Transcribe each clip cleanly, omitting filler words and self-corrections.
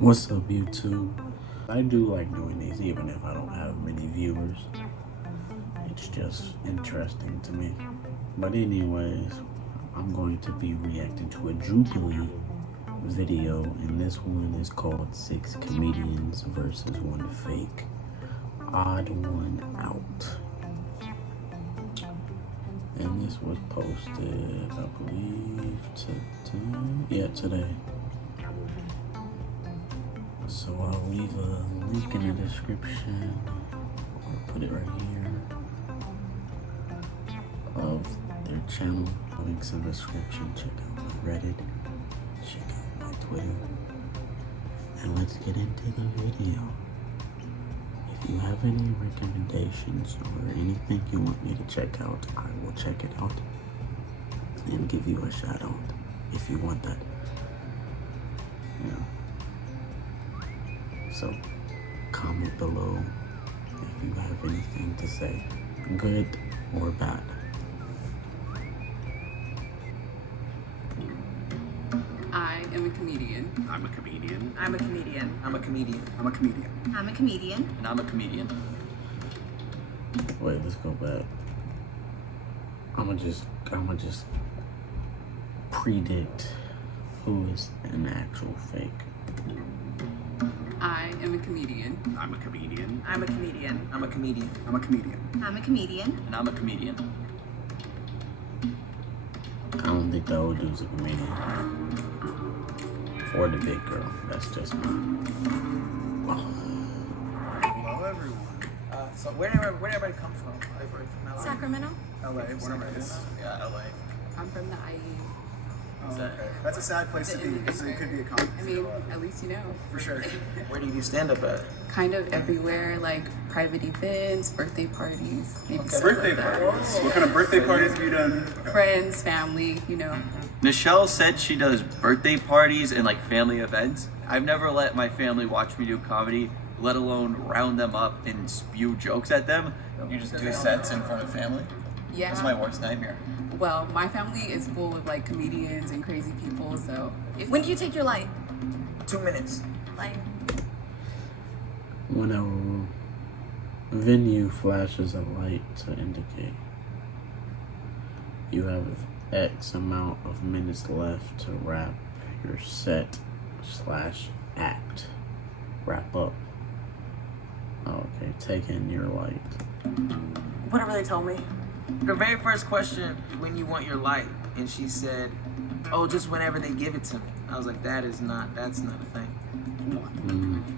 What's up, YouTube? I do like doing these even if I don't have many viewers. It's just interesting to me. But anyways, I'm going to be reacting to a Jubilee video, and this one is called 6 Comedians versus 1 Fake. Odd one out. And this was posted, I believe, today. So I'll leave a link in the description, or put it right here, of their channel. Links in the description. Check out my Reddit, check out my Twitter, and let's get into the video. If you have any recommendations or anything you want me to check out, I will check it out and give you a shout out if you want that. Yeah. So comment below if you have anything to say, good or bad. I am a comedian. I'm a comedian. I'm a comedian. I'm a comedian. I'm a comedian. I'm a comedian. And I'm a comedian. Wait, let's go back. I'ma just predict who is an actual fake. I am a comedian. I'm a comedian. I'm a comedian. I'm a comedian. I'm a comedian. I'm a comedian. And I'm a comedian. I don't think the old dude's a comedian. Or the big girl. That's just mine. Hello, everyone. So where did everybody come from? Everybody from LA? Sacramento. LA. What am I? Yeah, LA. I'm from the IE. Oh, okay. That's a sad place to be because it could be a comedy. I mean, at least you know. For sure. Where do you do stand-up at? Kind of everywhere, like private events, birthday parties, maybe stuff Birthday like that. parties. What kind of birthday parties have you done? Friends, family, you know. Michelle said she does birthday parties and like family events. I've never let my family watch me do comedy, let alone round them up and spew jokes at them. You just do sets in front of family? Yeah. That's my worst nightmare. Well, my family is full of like comedians and crazy people, so. When do you take your light? 2 minutes. Light. When a venue flashes a light to indicate you have X amount of minutes left to wrap your set / act. Wrap up. Okay, take in your light. Whatever they told me. The very first question, when you want your light, and she said, "Oh, just whenever they give it to me." I was like, that's not a thing.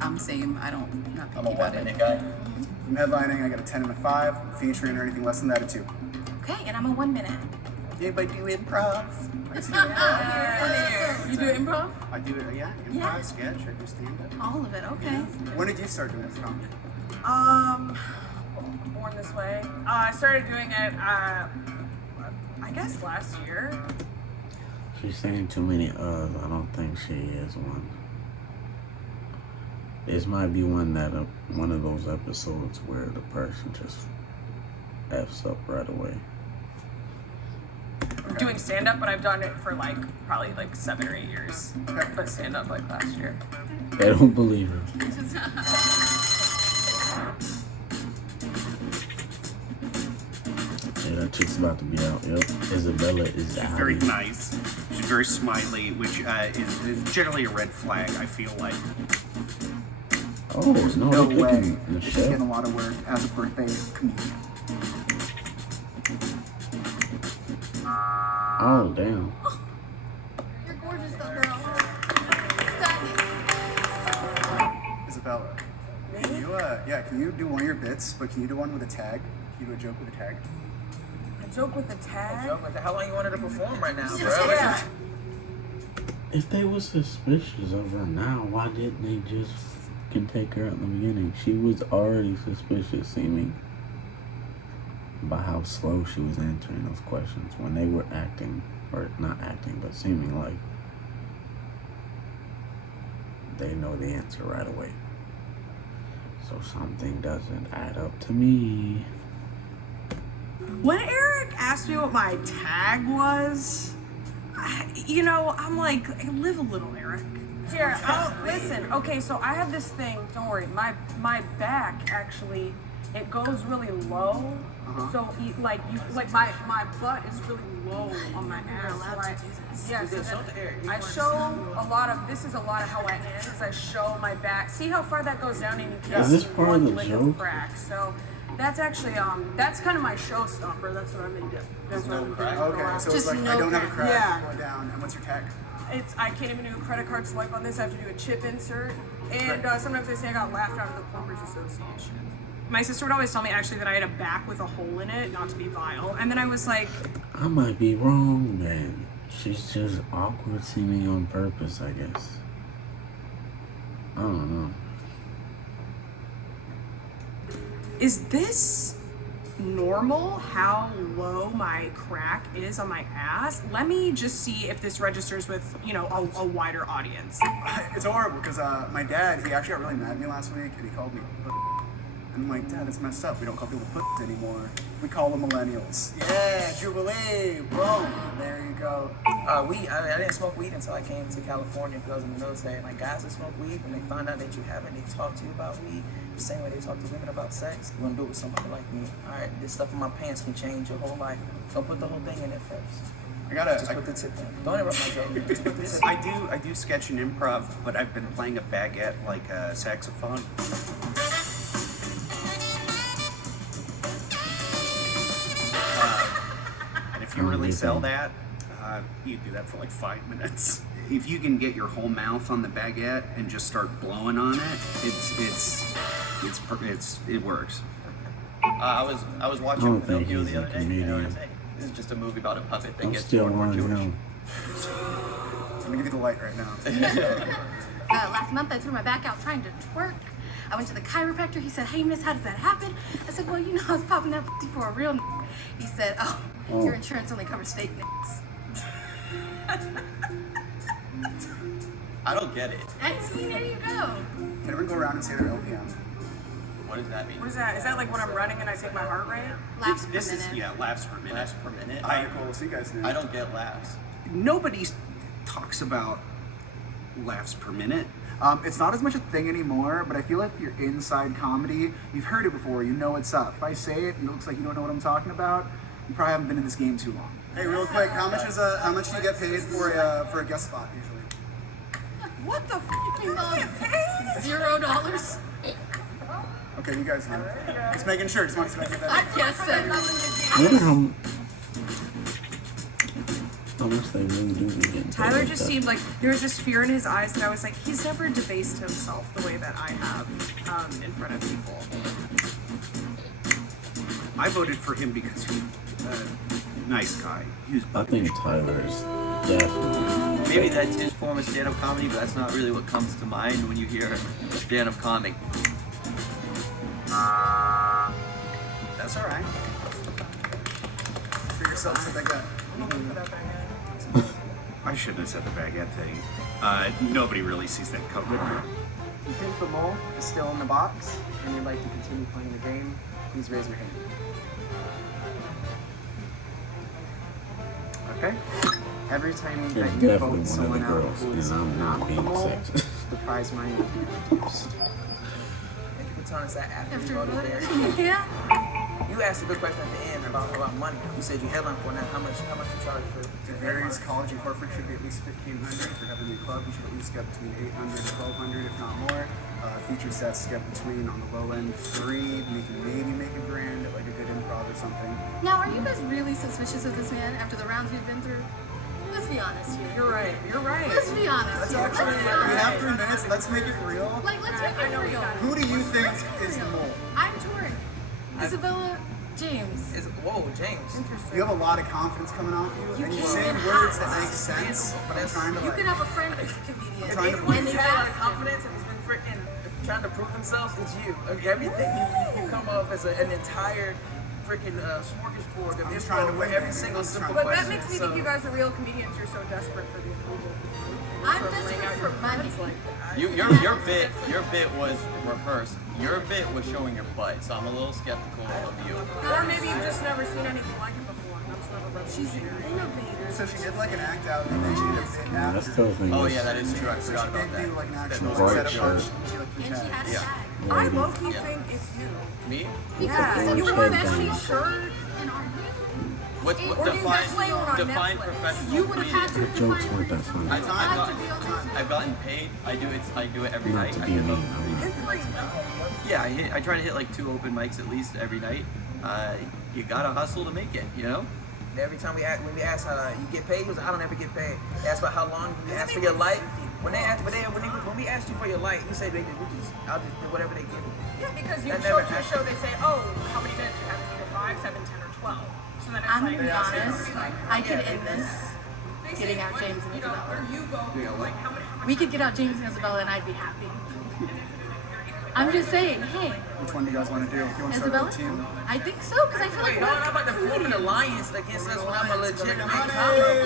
I'm same. I don't, not I'm a thinking about 1 it. minute guy. I'm headlining. I got a 10 and a 5. Featuring or anything less than that, a 2. Okay, and I'm a 1 minute. Anybody do improv? I see. You do improv? I do it. Yeah. Improv, Yeah. sketch. I do stand up. All of it. Okay. When did you start doing this comedy? Born this way. I started doing it, I guess last year. She's saying too many I don't think she is one. This might be one of those episodes where the person just F's up right away. I'm doing stand-up, but I've done it for probably 7 or 8 years. Okay. But stand-up last year. They don't believe her. Yeah, that chick's about to be out. Yep. Isabella is out. Very nice. She's very smiley, which is generally a red flag, I feel like. Oh, no No way. She's Michelle. getting a lot of work as a birthday comedian. Oh, damn. You're gorgeous, though, girl. Stunning. Isabella. Can you, can you do one of your bits, but can you do one with a tag? Can you do a joke with a tag? A joke with a tag? How long you wanted to perform right now, bro? Yeah. If they were suspicious of her now, why didn't they just can take her out in the beginning? She was already suspicious seeming by how slow she was answering those questions when they were acting, or not acting, but seeming like they know the answer right away. So something doesn't add up to me. When Eric asked me what my tag was, I'm like, live a little, Eric. Here, listen. Okay, so I have this thing. Don't worry. My back actually, it goes really low. So my butt is really low on my ass. I show a lot of. This is a lot of how I end. Is I show my back. See how far that goes down, and you can Is this see part of one the lick joke? of crack. So. That's actually that's kind of my showstopper. That's what I've been doing. That's what I've been doing. Okay, so it's like I don't have a crack. Yeah. Going down. And what's your tag? I can't even do a credit card swipe on this. I have to do a chip insert. And sometimes they say I got laughed out of the Plumbers Association. My sister would always tell me actually that I had a back with a hole in it, not to be vile. And then I was like, I might be wrong, man. She's just awkward to me on purpose, I guess. I don't know. is this normal how low my crack is on my ass? Let me just see if this registers with, you know, a wider audience. It's horrible because my dad, he actually got really mad at me last week and he called me and I'm like, Dad, it's messed up. We don't call people pussies anymore. We call them millennials. Yeah, Jubilee, boom. There you go. Weed. I didn't smoke weed until I came to California because I was in the military. And like guys that smoke weed, when they find out that you haven't, they talk to you about weed the same way they talk to women about sex. You want to do it with somebody like me? All right, this stuff in my pants can change your whole life. Don't put the whole thing in it first. Just put the tip in. Don't interrupt my joke. Just put the tip in. I do sketch and improv, but I've been playing a baguette like a saxophone. And if you really sell that, you do that for like 5 minutes. If you can get your whole mouth on the baguette and just start blowing on it, it works. I was watching don't think Pinocchio he's the a other day. You know what I'm comedian. saying? This is just a movie about a puppet that I'm gets still more and more learning Jewish. now. Let me give you the light right now. Last month I threw my back out trying to twerk. I went to the chiropractor. He said, "Hey miss, how does that happen?" I said, "Well, you know, I was popping that for a real." He said, "Oh, your insurance only covers fake niggas." I don't get it. And see, there you go. Can everyone go around and say their LPM? What does that mean? What is that? Is that like when I'm running and I take my heart rate? Laughs per This is, minute. yeah, laughs per minute. Laughs per minute? Alright, cool. We'll see you guys now. I don't get laughs. Nobody talks about laughs per minute. It's not as much a thing anymore, but I feel like if you're inside comedy, you've heard it before, you know what's up. If I say it and it looks like you don't know what I'm talking about, you probably haven't been in this game too long. Hey, real quick, how much do you get paid for a guest spot usually? What the f*** $0. Okay, you guys know. Just making sure, just wanted to make it I that. guess so. I wonder how much they really do be getting paid Tyler like just that. seemed like there was this fear in his eyes that I was like, he's never debased himself the way that I have in front of people. I voted for him because he's a nice guy. He was I think Tyler's definitely. Maybe that's his form of stand-up comedy, but that's not really what comes to mind when you hear stand-up comic. That's all right. For yourself, so they got. I shouldn't have said the baguette thing. Nobody really sees that coming. If you think the mole is still in the box and you'd like to continue playing the game, please raise your hand. Okay. Every time You're that you definitely vote one of the someone out girls, who is and I'm not not the being mole, sexist. the prize money will be reduced. Thank you for telling us that after you After voted what? there. Yeah. You asked a good question at the end about money. You said you headline for now. How much you charge for It varies. College and corporate should be at least $1,500. If you're having a club, you should at least get between $800 and $1,200, if not more. Feature sets get between, on the low end, $3,000, maybe make $1,000 at like a good improv or something. Now, are you guys really suspicious of this man after the rounds we've been through? Let's be honest here. You're right. You're right. Let's be honest Let's here. actually, we have 3 minutes. Let's make it real. Like, let's make it real. Who do you think is the mole? I'm touring. Isabella James. Whoa, James. You have a lot of confidence coming off you, and you say words that make sense. But I'm trying to You like. could have a friend who's a comedian. I'm trying to Anyone And who's you had ask confidence and has been freaking trying to prove themselves, it's you. Like, everything you come off as an entire freaking smorgasbord of I'm info trying to for win, every baby. single I'm simple trying But to that question. makes me think you guys are real comedians. You're so desperate for the approval. I'm Sort of just bring here out for your money. friends like that. Your bit was reversed. Your bit was showing your butt, so I'm a little skeptical of you. Or maybe you've just never seen anything like it before. That's never She's an innovator. So she did like an act out and then she did a bit after. That's still thing. Oh yeah, that is true. I So forgot she about did that. do like an That actual was setup shirt. punch. And she like And she had a Yeah. tag. I low-key Yeah. think it's you. Me? Because you Orange wore that headband. shirt and our What Or did that play on define Netflix? professional you would have had comedian? to The jokes define weren't that funny. I've gotten paid. I do it every Not night. to I be hit mean. them. Yeah, I try to hit like 2 open mics at least every night. You gotta hustle to make it, you know? Every time when we ask how you get paid, he was like, I don't ever get paid. They ask about how long you ask for your life. When we asked you for your life, you say, baby, I'll just do whatever they give me. Yeah, because you That show never to the show, they say, oh, how many minutes you have? Either 5, 7, 10, or 12. So then it's I'm like, gonna be honest. I could end this getting out James and you know, Isabella. where you go, like, how many We could get out James and Isabella and I'd be happy. I'm just saying, hey, Which one do you guys want to do? You want to start Isabella? with the team? I think so, because I feel like Wait, no, I'm about to form an alliance against us when I'm a legitimate comedy.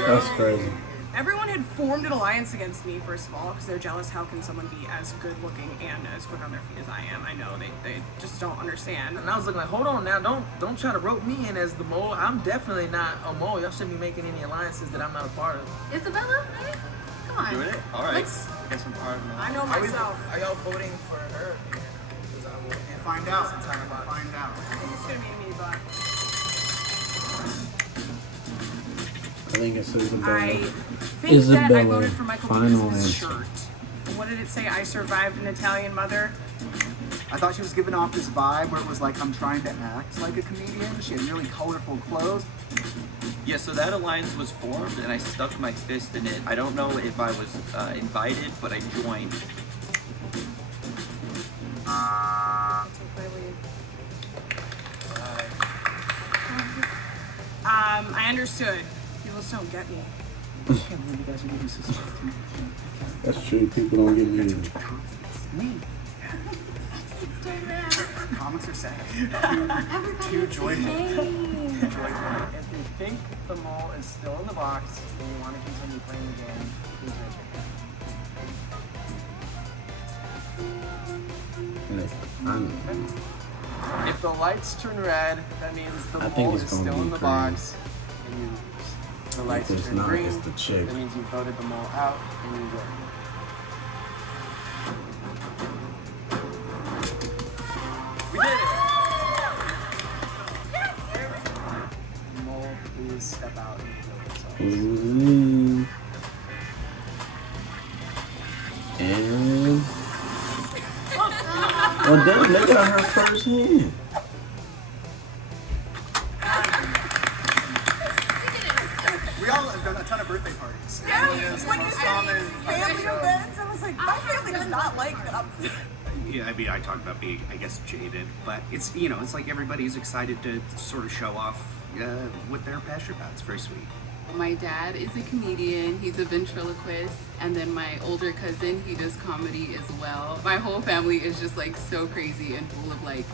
That's crazy. Everyone had formed an alliance against me, first of all, because they're jealous. How can someone be as good looking and as quick on their feet as I am? I know they just don't understand. And I was looking like, hold on now, don't try to rope me in as the mole. I'm definitely not a mole. Y'all shouldn't be making any alliances that I'm not a part of. Isabella, hey, come on. Doing it? All right. Let's- I guess I'm part of it. I know myself. Are y'all voting for her? Find out. Find out. I think it's gonna be me, but I think it's Isabella. I think that I Isabella, voted for Michael final because of his answer. shirt. What did it say? I survived an Italian mother. I thought she was giving off this vibe where it was like, I'm trying to act like a comedian. She had really colorful clothes. Yeah, so that alliance was formed, and I stuck my fist in it. I don't know if I was invited, but I joined. I understood. People just don't get me. I can't believe you guys are giving this. That's true. People don't get me. Me. Comics are sad. Too joyful. If you think the mole is still in the box and you want to continue playing the game, please raise your hand. If the lights turn red, that means the I think mole it's is gonna still be in the green. box and you lose. The lights it's turn not, green, it's the chick. that means you voted the mole out and you win. We did it! Mole, please step out and reveal themselves. Ooh. And well, damn, look at her first hand. We all have done a ton of birthday parties. When you say family events, I was like, my family does not like that. Yeah, I mean, I talked about being, I guess, jaded, but it's, you know, it's like everybody's excited to sort of show off what they're passionate about. It's very sweet. My dad is a comedian, he's a ventriloquist, and then my older cousin, he does comedy as well. My whole family is just like so crazy and full of like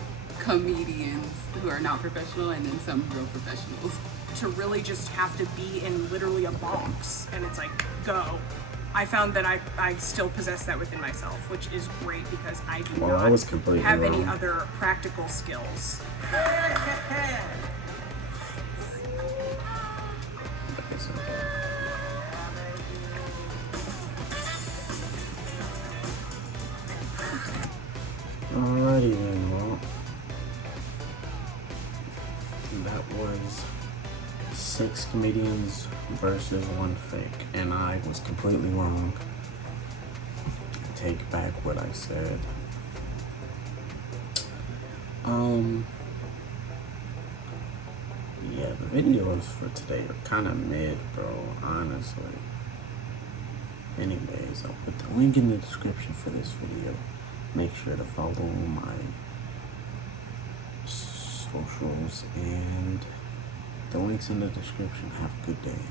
comedians who are not professional and then some real professionals. To really just have to be in literally a box and it's like, go. I found that I still possess that within myself, which is great because I do Well, I not was completely have any wrong. other practical skills. Alrighty then, well, that was 6 comedians versus 1 fake, and I was completely wrong. Take back what I said. Yeah, the videos for today are kind of mid, bro, honestly. Anyways, I'll put the link in the description for this video. Make sure to follow my socials and the links in the description. Have a good day.